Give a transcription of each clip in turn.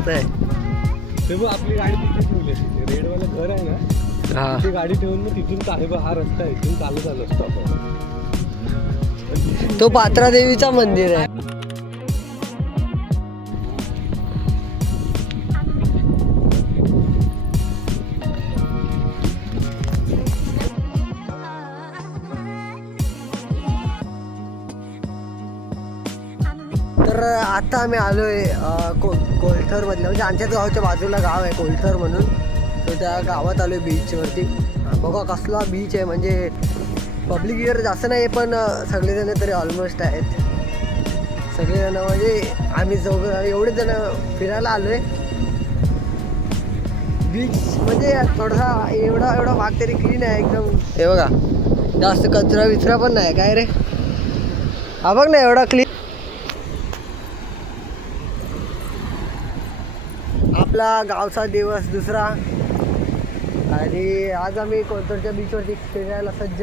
करताय. ते मग आपली गाडी तिथे ठेवली आहे रेड वाला घर आहे ना हा. ती गाडी ठेवून मग तिथून चालू बघ, हा रस्ता आहे. इथून चालू झालो असतो आपण तो पात्रा देवीचा मंदिर आहे. तर आता आम्ही आलोय को कोलथरमधलं म्हणजे आमच्याच गावाच्या बाजूला गाव आहे कोलथर म्हणून. तर त्या गावात आलो आहे बीचवरती बघा कसला बीच आहे. म्हणजे पब्लिक इयर जास्त नाही आहे पण सगळेजण तरी ऑलमोस्ट आहेत. सगळेजण म्हणजे आम्ही चौघ एवढे जण फिरायला आलो आहे बीच म्हणजे थोडासा एवढा एवढा भाग तरी क्लीन आहे एकदम. हे बघा. जास्त कचरा विचरा पण नाही काय रे? हा बघ ना एवढा क्लीन आपला गावचा दिवस दुसरा. आणि आज आम्ही कोणतरच्या बीचवरती फिरायला सज्ज.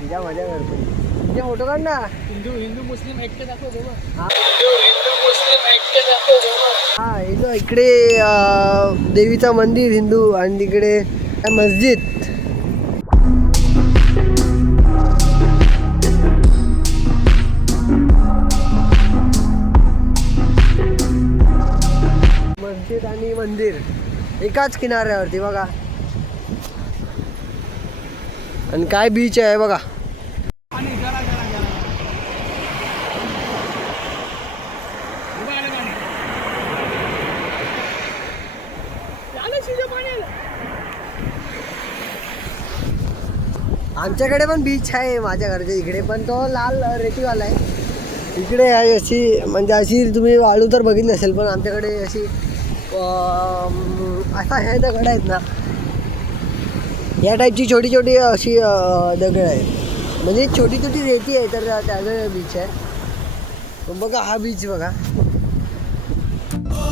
तिच्या मजा करतो. तिचे फोटो काढ ना. हिंदू हिंदू मुस्लिम ऐक्य दाखव हा. हा इथं इकडे देवीचं मंदिर हिंदू आणि तिकडे मस्जिद. मंदिर. एकाच किनाऱ्यावरती बघा. आणि काय बीच आहे बघा. आमच्याकडे पण बीच आहे माझ्या घरच्या इकडे पण तो लाल रेतीवाला आहे. इकडे आहे अशी म्हणजे अशी तुम्ही वाळू तर बघितली असेल पण आमच्याकडे अशी असा हे दगड आहेत ना या टाईपची छोटी छोटी अशी अं, दगड आहेत. म्हणजे छोटी छोटी रेती आहे तर त्याचं बीच आहे. बघा हा बीच बघा.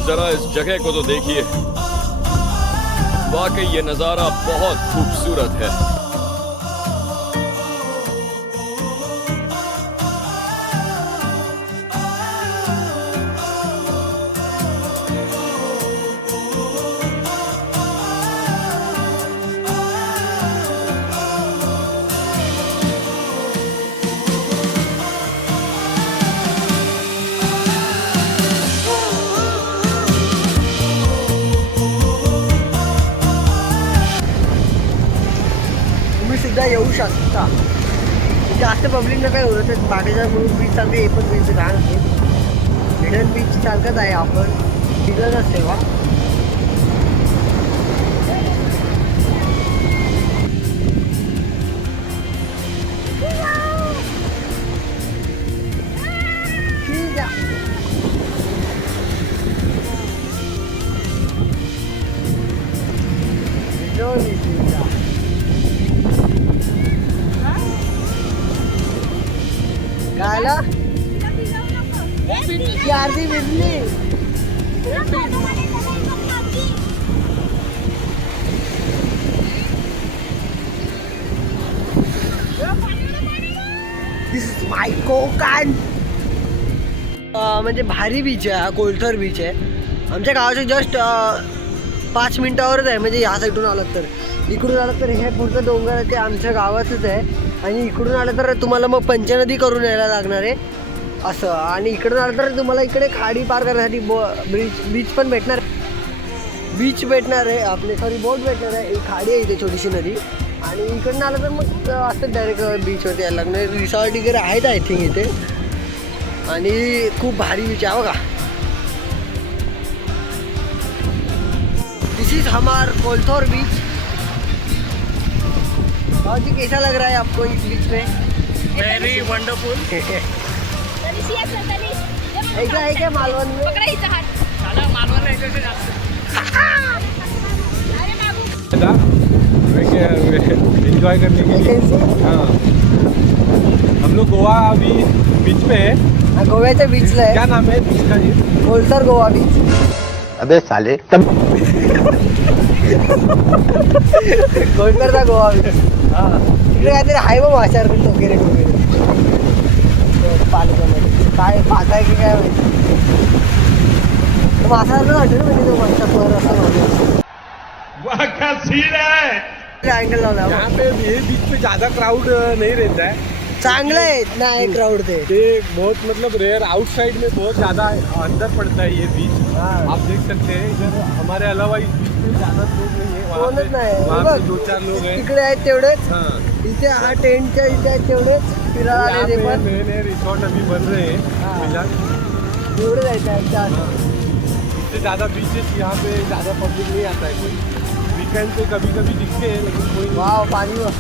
जरा इस जगह को तो देखिए। वाकई ये नज़ारा बहुत खूबसूरत है। जास्त पब्लिक काही होतं तर बाकीच्या म्हणून बीच चालते हे पण बीच लहान असते हिडन बीच चालकत आहे आपण. तिथंच सेवा कोकण म्हणजे भारी बीच आहे हा कोलथर बीच आहे. आमच्या गावाच्या जस्ट पाच मिनिटावरच आहे म्हणजे या साईडून आलात तर. इकडून आलात तर हे पुढचं डोंगर आहे ते आमच्या गावातच आहे. आणि इकडून आलं तर तुम्हाला मग पंचनदी करून यायला लागणार आहे. असं. आणि इकडून आलं तर तुम्हाला इकडे खाडी पार करण्यासाठी बो बीच बीच पण भेटणार बीच भेटणार आहे आपले सॉरी बोट भेटणार आहे. एक खाडी आहे इथे छोटीशी नदी. आणि इकडनं आलं तर मग असं डायरेक्ट बीचवरती यायला लागणार रिसॉर्ट वगैरे आहेत आय थिंक इथे. आणि खूप भारी बीच आहे बघा. दिस इज हमार कोलथोर बीच और जी कैसा लग रहा है आपको इस बीच में? व्हेरी वंडरफुल ऐसा है. क्या मालवण में एंजॉय करने के लिए? हाँ। हम लोग गोवा अभी बीच पे है। हा, गोव्याच्या बीचला क्या नाम है बीच का जी कोलथर गोवा बीच अबे साले तब कोलथरचा गोवा बीच हाँ। इकडे काहीतरी आहे बघ माशार वगैरे वगैरे पालकामध्ये काय पाहताय की काय माहिती मासा वाटतं ना म्हणजे तो मागचा पर असं अँगल लावला यहाँ पे ये बीच पे ज्यादा क्राउड नहीं रहता है। चांगलं आहे नाही क्राऊड ते. ये बहुत मतलब रेयर आउटसाइड में बहुत ज्यादा अंदर पड़ता है ये बीच हाँ। आप देख सकते हैं इधर हमारे अलावा इस बीच में ज्यादा लोग नहीं है कोणच वहाँ पे दो चार लोग हैं। तिकडे आहेत तेवढेच. हाँ। इथे हा टेंटच्या इथे आहेत तेवढेच. फिरायला यहाँ आले पे ते पण. नए नए रिसोर्ट अभी बन रहे हैं हाँ। फिलहाल। तेवढे जायचं आहे त्या इससे ज़्यादा बीचेस यहाँ पे ज़्यादा पब्लिक नहीं आता है कोई। वीकेंड पे कभी कभी दिखते हैं लेकिन कोई नहीं। वाव पाणी वा.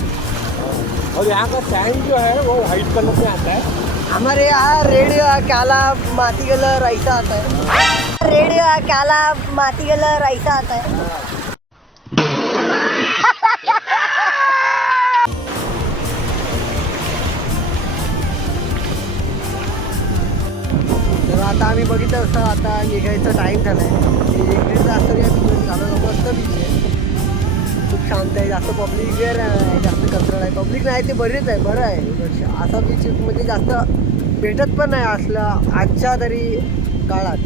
और यहाँ का सैंड जो है वो वाइट कलर में आता है। हमारे यहाँ रेड काला माती कलर ऐसा आता है। रेड काला माती कलर ऐसा आता है। तर आता आम्ही बघितलं असं आता निघायचा टाईम झाला आहे एक दीड तास तरी आम्ही झालं मस्त बीच आहे. शांत आहे जास्त पब्लिक वेअर आहे जास्त कचरा आहे पब्लिक नाही ते बरेच आहे बरं आहे. असा बीच म्हणजे जास्त भेटत पण नाही असला आजच्या तरी काळात.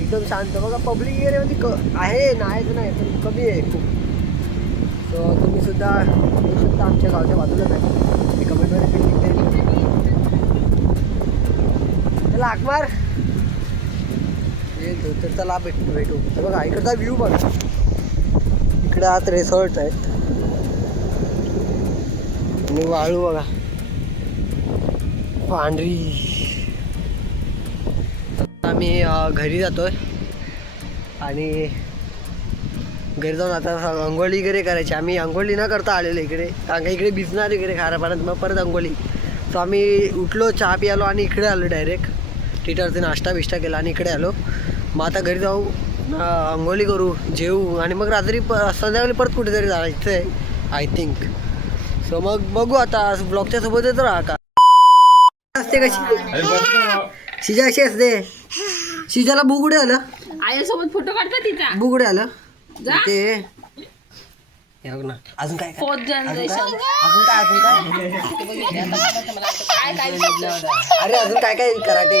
एकदम शांत. बघा पब्लिक एरियामध्ये म्हणजे क आहे नाहीच नाही पण कमी आहे खूप. सो तुम्ही सुद्धा येऊ सुद्धा आमच्या गावच्या बाजूलाच आहे ते कमेंटमध्ये पिकनिक चला आकमार हे धोतरचा लाभ भेटतो भेटू. तर बघा इकडचा व्ह्यू बघा. इकडे आत रिसॉर्ट आहेत आणि वाळू बघा. पांढरी. आम्ही घरी जातोय. आणि घरी जाऊन आता अंघोळी वगैरे करायची. आम्ही अंघोळी न करता आलेलो इकडे. कारण का इकडे भिजणार वगैरे खाऱ्या पाण्यात मग परत अंघोळी. सो आम्ही उठलो चहा पियालो आणि इकडे आलो डायरेक्ट टिटरचे नाश्ता बिष्टा केला आणि इकडे आलो. मग आता घरी जाऊ. अं, अंघोळी करू जेवू आणि मग रात्री प संध्याकाळी परत कुठेतरी जायचं आहे आय थिंक सो मग बघू आता ब्लॉगच्या सोबतच राहा का? असते कशी शिजा? कशी असते. शिजाला बुगुडे आलं. आईसोबत फोटो काढता तिचा? बुगुडे आलं. जा. ते बघ ना. अजून काय काय? फोर्थ जनरेशन अजून काय? अजून काय? काय? काय अरे अजून काय काय कराटे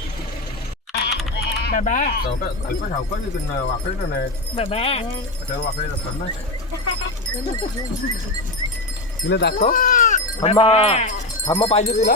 वाकडे नाही वाकडे असतात ना तुला दाखव थांबा थांबा पाहिजे तुला.